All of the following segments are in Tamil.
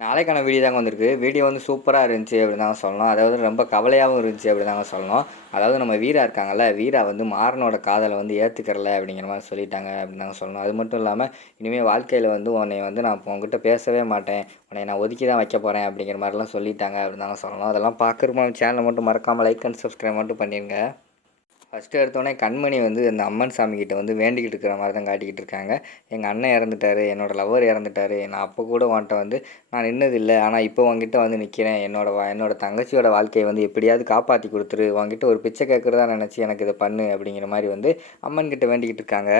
நாளைக்கான வீடியோ தாங்க வந்திருக்கு. வீடியோ வந்து சூப்பராக இருந்துச்சு அப்படி தாங்க சொல்லணும். அதாவது ரொம்ப கவலையாகவும் இருந்துச்சு அப்படி தாங்க சொல்லணும். அதாவது நம்ம வீரா இருக்காங்கல்ல வீரா வந்து மாறனோட காதலை வந்து ஏற்றுக்கறல அப்படிங்கிற மாதிரி சொல்லிட்டாங்க அப்படின்னு தாங்க சொல்லணும். அது மட்டும் இல்லாமல் இனிமேல் வாழ்க்கையில் வந்து உன்னை வந்து நான் இப்போ உங்ககிட்ட பேசவே மாட்டேன். உன்னை நான் ஒதுக்கி தான் வைக்க போகிறேன் அப்படிங்கிற மாதிரிலாம் சொல்லிட்டாங்க அப்படின்னு தாங்க சொல்லணும். அதெல்லாம் பார்க்குறப்ப சேனலை மட்டும் மறக்காமல் லைக் அண்ட் சப்ஸ்கிரைப் மட்டும் பண்ணிடுங்க ஃபஸ்ட்டு எடுத்தோடனே கண்மணி வந்து அந்த அம்மன் சாமிக்கிட்ட வந்து வேண்டிக்கிட்டு இருக்கிற மாதிரி தான் காட்டிக்கிட்டு இருக்காங்க. எங்கள் அண்ணன் இறந்துட்டாரு என்னோடய லவர் இறந்துட்டாரு. நான் அப்போ கூட உன்கிட்ட வந்து நான் நின்னதில்லை. ஆனால் இப்போ உங்ககிட்ட வந்து நிற்கிறேன் என்னோட வா என்னோட தங்கச்சியோட வாழ்க்கையை வந்து எப்படியாவது காப்பாற்றி கொடுத்துரு. உங்ககிட்ட ஒரு பிச்சை கேட்குறதா நினச்சி எனக்கு இதை பண்ணு அப்படிங்கிற மாதிரி வந்து அம்மன் கிட்ட வேண்டிக்கிட்டு இருக்காங்க.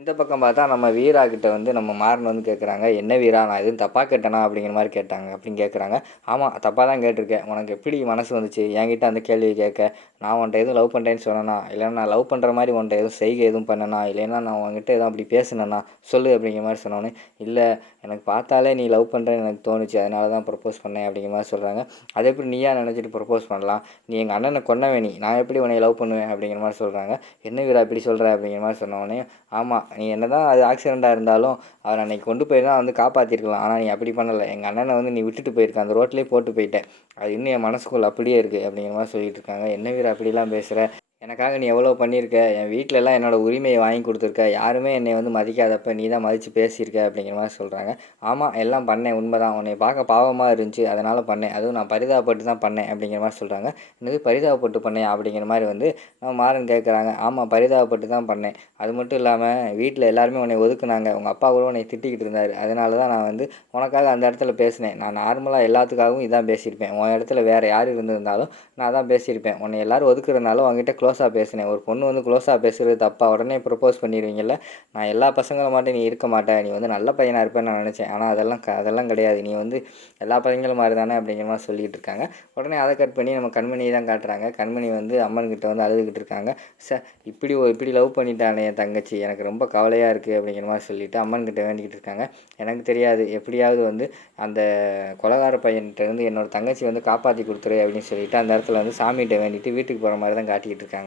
இந்த பக்கம் பார்த்தா நம்ம வீரா கிட்ட வந்து நம்ம மாறன் வந்து கேட்குறாங்க என்ன வீரா நான் எதுவும் தப்பாக கேட்டேனா? அப்படிங்கிற மாதிரி கேட்டாங்க அப்படின்னு கேட்குறாங்க ஆமாம் தப்பாக தான் கேட்டிருக்கேன். உனக்கு எப்படி மனசு வந்துச்சு? என்கிட்ட அந்த கேள்வியை கேட்க. நான் உன்ட்ட எதுவும் லவ் பண்ணுறேன்னு சொன்னேனா? இல்லைன்னா நான் லவ் பண்ணுற மாதிரி உன்ட்ட எதுவும் செய்கை எதுவும் பண்ணனா? இல்லைன்னா நான் உன்கிட்ட எதுவும் அப்படி பேசினேனா? சொல்லு அப்படிங்கிற மாதிரி சொன்னோன்னே இல்லை எனக்கு பார்த்தாலே நீ லவ் பண்ணுறேன்னு எனக்கு தோணுச்சு. அதனால தான் ப்ரப்போஸ் பண்ணேன் அப்படிங்கிற மாதிரி சொல்கிறாங்க அதை எப்படி நீயா நினச்சிட்டு ப்ரப்போஸ் பண்ணலாம்? நீ எங்கள் அண்ணனை கொன்னவே நீ. நான் எப்படி உன்னை லவ் பண்ணுவேன்? அப்படிங்கிற மாதிரி சொல்கிறாங்க என்ன வீரா இப்படி சொல்கிற அப்படிங்கிற மாதிரி சொன்னோடனே ஆமாம் நீ என்ன தான் அது ஆக்சிடெண்ட்டாக இருந்தாலும் அவரை அன்னைக்கு கொண்டு போய் தான் வந்து காப்பாற்றிருக்கலாம் ஆனால் நீ அப்படி பண்ணலை. எங்கள் அண்ணனை வந்து நீ விட்டுட்டு போயிருக்க. அந்த ரோட்லேயே போட்டு போயிட்டேன் அது இன்னும் என் மனசுக்குள்ளே அப்படியே இருக்குது அப்படிங்கிற மாதிரி சொல்லிகிட்டு இருக்காங்க. என்ன வீர அப்படிலாம் பேசுகிற எனக்காக நீ எவ்வளோ பண்ணியிருக்க? என் வீட்டிலலாம் என்னோடய உரிமையை வாங்கி கொடுத்துருக்க. யாருமே என்னை வந்து மதிக்காதப்ப நீ தான் மதித்து பேசியிருக்க அப்படிங்கிற மாதிரி சொல்கிறாங்க ஆமாம் எல்லாம் பண்ணேன். உண்மை தான் உன்னை பார்க்க பாவமாக இருந்துச்சு. அதனால் பண்ணேன். அதுவும் நான் பரிதாபப்பட்டு தான் பண்ணேன் அப்படிங்கிற மாதிரி சொல்கிறாங்க என்னது பரிதாபப்பட்டு பண்ணேன் அப்படிங்கிற மாதிரி வந்து நான் மாறன் கேட்குறாங்க ஆமாம் பரிதாபப்பட்டு தான் பண்ணேன். அது மட்டும் இல்லாமல் வீட்டில் எல்லாருமே உன்னை ஒதுக்குனாங்க. உங்கள் அப்பா கூட உன்னை திட்டிக்கிட்டு இருந்தார். அதனால தான் நான் வந்து உனக்காக அந்த இடத்துல பேசினேன். நான் நார்மலாக எல்லாத்துக்காகவும் இதான் பேசியிருப்பேன். உன் இடத்துல வேறு யார் இருந்திருந்தாலும் நான் தான் பேசியிருப்பேன். உன்னை எல்லோரும் ஒதுக்குறதுனால உங்ககிட்ட க்ளோஸாக பேசினேன். ஒரு பொண்ணு வந்து க்ளோஸாக பேசுகிறது தப்பா உடனே ப்ரப்போஸ் பண்ணிடுவீங்கல்ல? நான் எல்லா பசங்களும் மட்டும் நீ இருக்க மாட்டேன் நீ வந்து நல்ல பையனாக இருப்பேன்னு நான் நினச்சேன். ஆனால் அதெல்லாம் க அதெல்லாம் கிடையாது. நீ வந்து எல்லா பையங்களும் மாதிரி தானே அப்படிங்கிற மாதிரி சொல்லிகிட்டு இருக்காங்க. உடனே அதை கட் பண்ணி நம்ம கண்மணியை தான் காட்டுறாங்க. கண்மணி வந்து அம்மன்கிட்ட வந்து அழுதுகிட்டு இருக்காங்க. சார் இப்படி ஒரு இப்படி லவ் பண்ணிட்டானே என் தங்கச்சி. எனக்கு ரொம்ப கவலையாக இருக்குது அப்படிங்கிற மாதிரி சொல்லிட்டு அம்மன்கிட்ட வேண்டிக்கிட்டு இருக்காங்க. எனக்கு தெரியாது. எப்படியாவது வந்து அந்த கொலகார பையன்கிட்ட இருந்து என்னோட தங்கச்சி வந்து காப்பாற்றி கொடுத்துரு அப்படின்னு சொல்லிட்டு அந்த இடத்துல வந்து சாமிகிட்ட வேண்டிட்டு வீட்டுக்கு போகிற மாதிரி தான் காட்டிக்கிட்டு இருக்காங்க.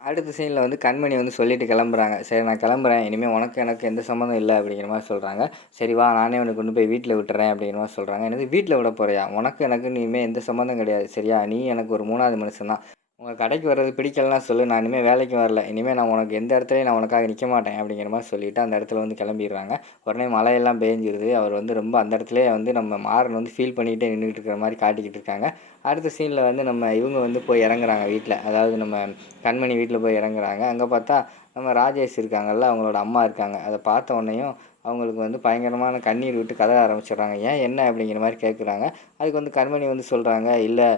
அடுத்த சீனில் வந்து கண்மணி வந்து சொல்லிட்டு கிளம்புறாங்க. சரி நான் கிளம்புறேன். இனிமேல் உனக்கு எனக்கு எந்த சம்மந்தம் இல்லை அப்படிங்கிற மாதிரி சொல்கிறாங்க சரி வா நானே உனக்கு கொண்டு போய் வீட்டில் விட்டுறேன் அப்படிங்கிற மாதிரி சொல்கிறாங்க எனக்கு வீட்டில் விட போறியா? உனக்கு எனக்கு இனிமேல் எந்த சம்மந்தம் கிடையாது. சரியா? நீ எனக்கு ஒரு மூணாவது மனுஷன் தான் உங்கள் கடைக்கு வர்றது பிடிக்கலனா சொல்லு நான் இனிமேல் வேலைக்கு வரல. இனிமேல் நான் உனக்கு எந்த இடத்துலையும் நான் உனக்காக நிற்க மாட்டேன் அப்படிங்கிற மாதிரி சொல்லிவிட்டு அந்த இடத்துல வந்து கிளம்பிடுறாங்க. உடனே மழையெல்லாம் பேஞ்சிருது. அவர் வந்து ரொம்ப அந்த இடத்துலேயே வந்து நம்ம மாறன் வந்து ஃபீல் பண்ணிகிட்டே நின்றுட்டு இருக்கிற மாதிரி காட்டிக்கிட்டு இருக்காங்க. அடுத்த சீனில் வந்து நம்ம இவங்க வந்து போய் இறங்குறாங்க வீட்டில் அதாவது நம்ம கண்மணி வீட்டில் போய் இறங்குறாங்க. அங்கே பார்த்தா நம்ம ராஜேஷ் இருக்காங்கல்ல அவங்களோட அம்மா இருக்காங்க. அதை பார்த்த உடனேயும் அவங்களுக்கு வந்து பயங்கரமான கண்ணீர் விட்டு கதற ஆரம்பிச்சிடுறாங்க. ஏன் என்ன? அப்படிங்கிற மாதிரி கேட்குறாங்க. அதுக்கு வந்து கண்மணி வந்து சொல்கிறாங்க இல்லை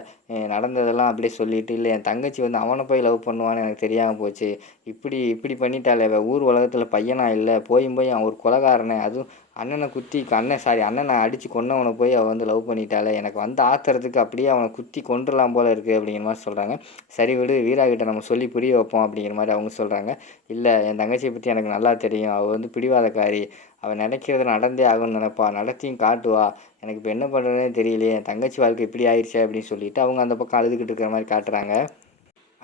நடந்ததெல்லாம் அப்படியே சொல்லிட்டு இல்லை என் தங்கச்சி வந்து அவனை போய் லவ் பண்ணுவான்னு எனக்கு தெரியாமல் போச்சு. இப்படி இப்படி பண்ணிட்டாலே ஊர் உலகத்தில் பையனா இல்லை போயும் போய் அவன் ஒரு கொலகாரனை அதுவும் அண்ணனை குத்தி அண்ணன் சாரி அண்ணனை அடித்து கொன்னவனை போய் அவள் வந்து லவ் பண்ணிட்டாலே எனக்கு வந்து ஆத்துறதுக்கு அப்படியே அவனை குத்தி கொண்டுடலாம் போல் இருக்குது அப்படிங்கிற மாதிரி சொல்கிறாங்க சரி விடு வீரா கிட்ட நம்ம சொல்லி புரிய வைப்போம் அப்படிங்கிற மாதிரி அவங்க சொல்கிறாங்க இல்லை என் தங்கச்சியை பற்றி எனக்கு நல்லா தெரியும். அவள் வந்து பிடிவாதக்காரி. அவள் நினைக்கிறது நடந்தே ஆகும்னு நினைப்பா. நடத்தியும் காட்டுவா. எனக்கு இப்போ என்ன பண்ணுறதுனே தெரியலையே. என் தங்கச்சி வாழ்க்கை இப்படி ஆயிடுச்சே அப்படின்னு சொல்லிட்டு அவங்க அந்த பக்கம் அழுதுகிட்டு இருக்கிற மாதிரி காட்டுறாங்க.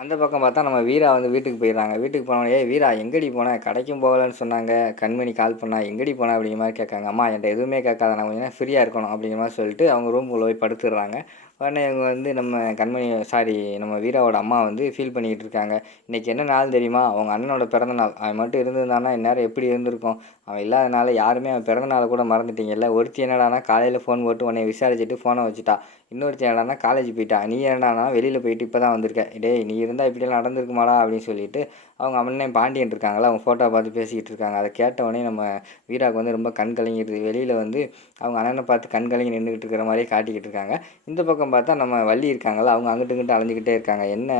அந்த பக்கம் பார்த்தா நம்ம வீரா வந்து வீட்டுக்கு போயிடுறாங்க. வீட்டுக்கு போனோடனே வீரா எங்கடி போன? கடைக்கும் போகலன்னு சொன்னாங்க. கண்மணி கால் பண்ணால் எங்கடி போன? அப்படிங்கிற மாதிரி கேட்காங்க. அம்மா என்கிட்ட எதுவுமே கேட்காத. நான் கொஞ்சம் ஃப்ரீயாக இருக்கணும். அப்படிங்கிற மாதிரி சொல்லிட்டு அவங்க ரூமுக்குள்ளே போய் படுத்துடுறாங்க. உடனே இவங்க வந்து நம்ம கண்மணி சாரி நம்ம வீராவோட அம்மா வந்து ஃபீல் பண்ணிக்கிட்டு இருக்காங்க. இன்றைக்கி என்ன நாள் தெரியுமா? அவங்க அண்ணனோட பிறந்த நாள். அவன் மட்டும் இருந்திருந்தானா இந்நேரம் எப்படி இருந்திருக்கும்? அவன் இல்லாதனால யாருமே அவன் பிறந்த நாளை கூட மறந்துட்டீங்கல்ல ஒருத்தி என்னடானா காலையில் ஃபோன் போட்டு உன்னை விசாரிச்சுட்டு ஃபோனை வச்சுட்டா. இன்னொருத்தி என்னடானா காலேஜ் போயிட்டா. நீ என்னடானா வெளியில் போயிட்டு இப்போ தான் வந்திருக்க. டேய் நீ இருந்தால் இப்படியெல்லாம் நடந்திருக்குமாடா அப்படின்னு சொல்லிட்டு அவங்க அண்ணன் பாண்டியன் இருக்காங்களா அவங்க ஃபோட்டோ பார்த்து பேசிக்கிட்டு இருக்காங்க. அதை கேட்டவொடனே நம்ம வீராவுக்கு வந்து ரொம்ப கண் கலங்கிடுது. வெளியில் வந்து அவங்க அண்ணனை பார்த்து கண் கலங்கி நின்றுக்கிட்டு இருக்கிற மாதிரியே காட்டிக்கிட்டு இருக்காங்க. இந்த பக்கம் பார்த்தா நம்ம வள்ளி இருக்காங்களா அவங்க அங்கிட்டு இங்கிட்டு அலைஞ்சிக்கிட்டே இருக்காங்க. என்ன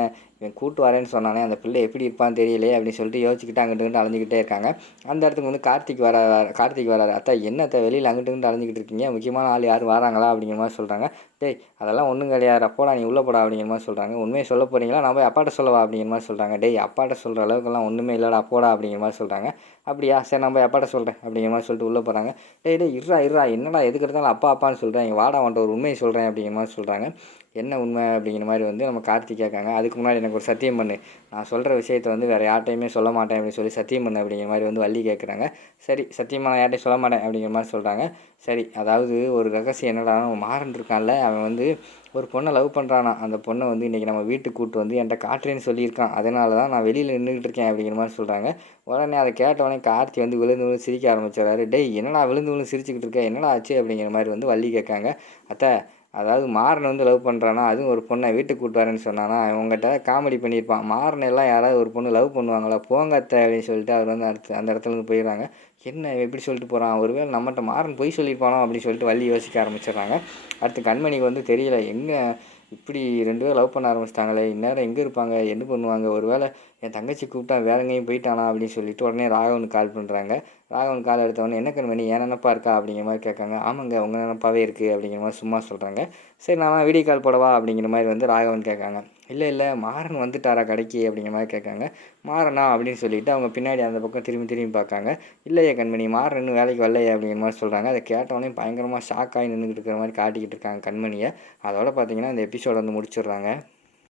இவன் கூட்டு வரேன்னு சொன்னானே அந்த பிள்ளை எப்படி இருப்பான்னு தெரியலையே அப்படின்னு சொல்லிட்டு யோசிச்சுக்கிட்டு அங்கிட்டு அலைஞ்சிக்கிட்டே இருக்காங்க. அந்த இடத்துக்கு வந்து கார்த்திக் வர கார்த்திக் வராரு. அத்தா என்னத்த வெளியில் அங்கிட்டு அலைஞ்சிக்கிட்டு இருக்கீங்க? முக்கியமான ஆள் யாரும் வராங்களா? அப்படிங்கிற மாதிரி சொல்கிறாங்க டேய் அதெல்லாம் ஒன்றும் கிடையாது அப்போடா நீ உள்ளே போடா. அப்படிங்கிற மாதிரி சொல்கிறாங்க உண்மையை சொல்ல போகிறீங்களா நான் போய் அப்பாட்ட சொல்லவா? அப்படிங்கிற மாதிரி சொல்கிறாங்க டேய் அப்பாட்ட சொல்கிற அளவுக்குலாம் ஒன்றுமே இல்லைடா. போடா. அப்படிங்கிற மாதிரி சொல்கிறாங்க அப்படியா? சரி நம்ம அப்பாட்ட சொல்கிறேன் அப்படிங்கிற மாதிரி சொல்லிட்டு உள்ளே போகிறாங்க டேய் டேய் இருறா இருறா என்னடா எதுக்கு இருந்தாலும் அப்பா அப்பான்னு சொல்கிறேன் இங்கே வாடா வந்துட்டு ஒரு உண்மையை சொல்கிறேன் அப்படிங்கிற மாதிரி சொல்கிறாங்க என்ன உண்மை? அப்படிங்கிற மாதிரி வந்து நம்ம கார்த்திக் கேட்காங்க. அதுக்கு முன்னாடி எனக்கு ஒரு சத்தியம் பண்ணு. நான் சொல்கிற விஷயத்த வந்து வேறு யார்ட்டையுமே சொல்ல மாட்டேன் அப்படின்னு சொல்லி சத்தியம் பண்ணு அப்படிங்கிற மாதிரி வந்து வள்ளி கேட்குறாங்க சரி சத்தியமாக நான் யார்ட்டையும் சொல்ல மாட்டேன் அப்படிங்கிற மாதிரி சொல்கிறாங்க சரி அதாவது ஒரு ரகசியம் என்னடா அவன் மாறன் இருக்கான்ல அவன் வந்து ஒரு பொண்ணை லவ் பண்ணுறானா அந்த பொண்ணை வந்து இன்றைக்கி நம்ம வீட்டுக்கு கூப்பிட்டு வந்து என்கிட்ட காட்டுறேன்னு சொல்லியிருக்கான். அதனால தான் நான் வெளியில் நின்றுக்கிட்டு இருக்கேன் அப்படிங்கிற மாதிரி சொல்கிறாங்க உடனே அதை கேட்ட உடனே கார்த்தி வந்து விழுந்து விழுந்து சிரிக்க ஆரம்பிச்சிடறாரு. டேய் என்னடா விழுந்து விழுந்து சிரிச்சுக்கிட்டு இருக்க? என்னடா ஆச்சு? அப்படிங்கிற மாதிரி வந்து வள்ளி கேட்காங்க. அத்தை அதாவது மாறன் வந்து லவ் பண்ணுறானா அதுவும் ஒரு பொண்ணை வீட்டுக்கு கூப்பிட்டு சொன்னானா? அவங்ககிட்ட காமெடி பண்ணியிருப்பான். மாறன் எல்லாம் யாராவது ஒரு பொண்ணு லவ் பண்ணுவாங்களா? போங்க அத்தை அப்படின்னு சொல்லிட்டு அவர் வந்து அடுத்து அந்த இடத்துலேருந்து போயிடுறாங்க. என்ன எப்படி சொல்லிட்டு போகிறான் ஒருவேளை நம்மகிட்ட மாறன் பொய் சொல்லியிருப்பானோ? அப்படின்னு சொல்லிட்டு வள்ளி யோசிக்க ஆரம்பிச்சிடுறாங்க. அடுத்து கண்மணிக்கு வந்து தெரியல எங்கே இப்படி ரெண்டு பேரும் லவ் பண்ண ஆரம்பிச்சிட்டாங்களே? இந்நேரம் எங்கே இருப்பாங்க? என்ன பண்ணுவாங்க? ஒருவேளை என் தங்கச்சி கூப்பிட்டா வேற எங்கேயும் போயிட்டானா அப்படின்னு சொல்லிட்டு உடனே ராகவனுக்கு கால் பண்ணுறாங்க ராகவன் கால் எடுத்தவொடனே என்ன கண்மணி ஏன் நினப்பா இருக்கா? அப்படிங்கிற மாதிரி கேட்காங்க. ஆமாங்க உங்கள் நினப்பாவே இருக்குது அப்படிங்கிற மாதிரி சும்மா சொல்கிறாங்க சரி நான் வீடியோ கால் போடவா? அப்படிங்கிற மாதிரி வந்து ராகவன் கேட்காங்க. இல்லை இல்லை மாறன் வந்துட்டாரா கடைக்கு? அப்படிங்கிற மாதிரி கேட்காங்க. மாறனா? அப்படின்னு சொல்லிட்டு அவங்க பின்னாடி அந்த பக்கம் திரும்பி திரும்பி பார்க்காங்க. இல்லையே கண்மணி மாறன் இன்னும் வேலைக்கு வரலையே அப்படிங்கிற மாதிரி சொல்கிறாங்க அதை கேட்டவொடனே பயங்கரமாக ஷாக் ஆகி நின்றுக்கிட்டு இருக்கிற மாதிரி காட்டிக்கிட்டு இருக்காங்க கண்மணியை. அதோட பார்த்தீங்கன்னா இந்த எபிசோட வந்து முடிச்சிடுறாங்க.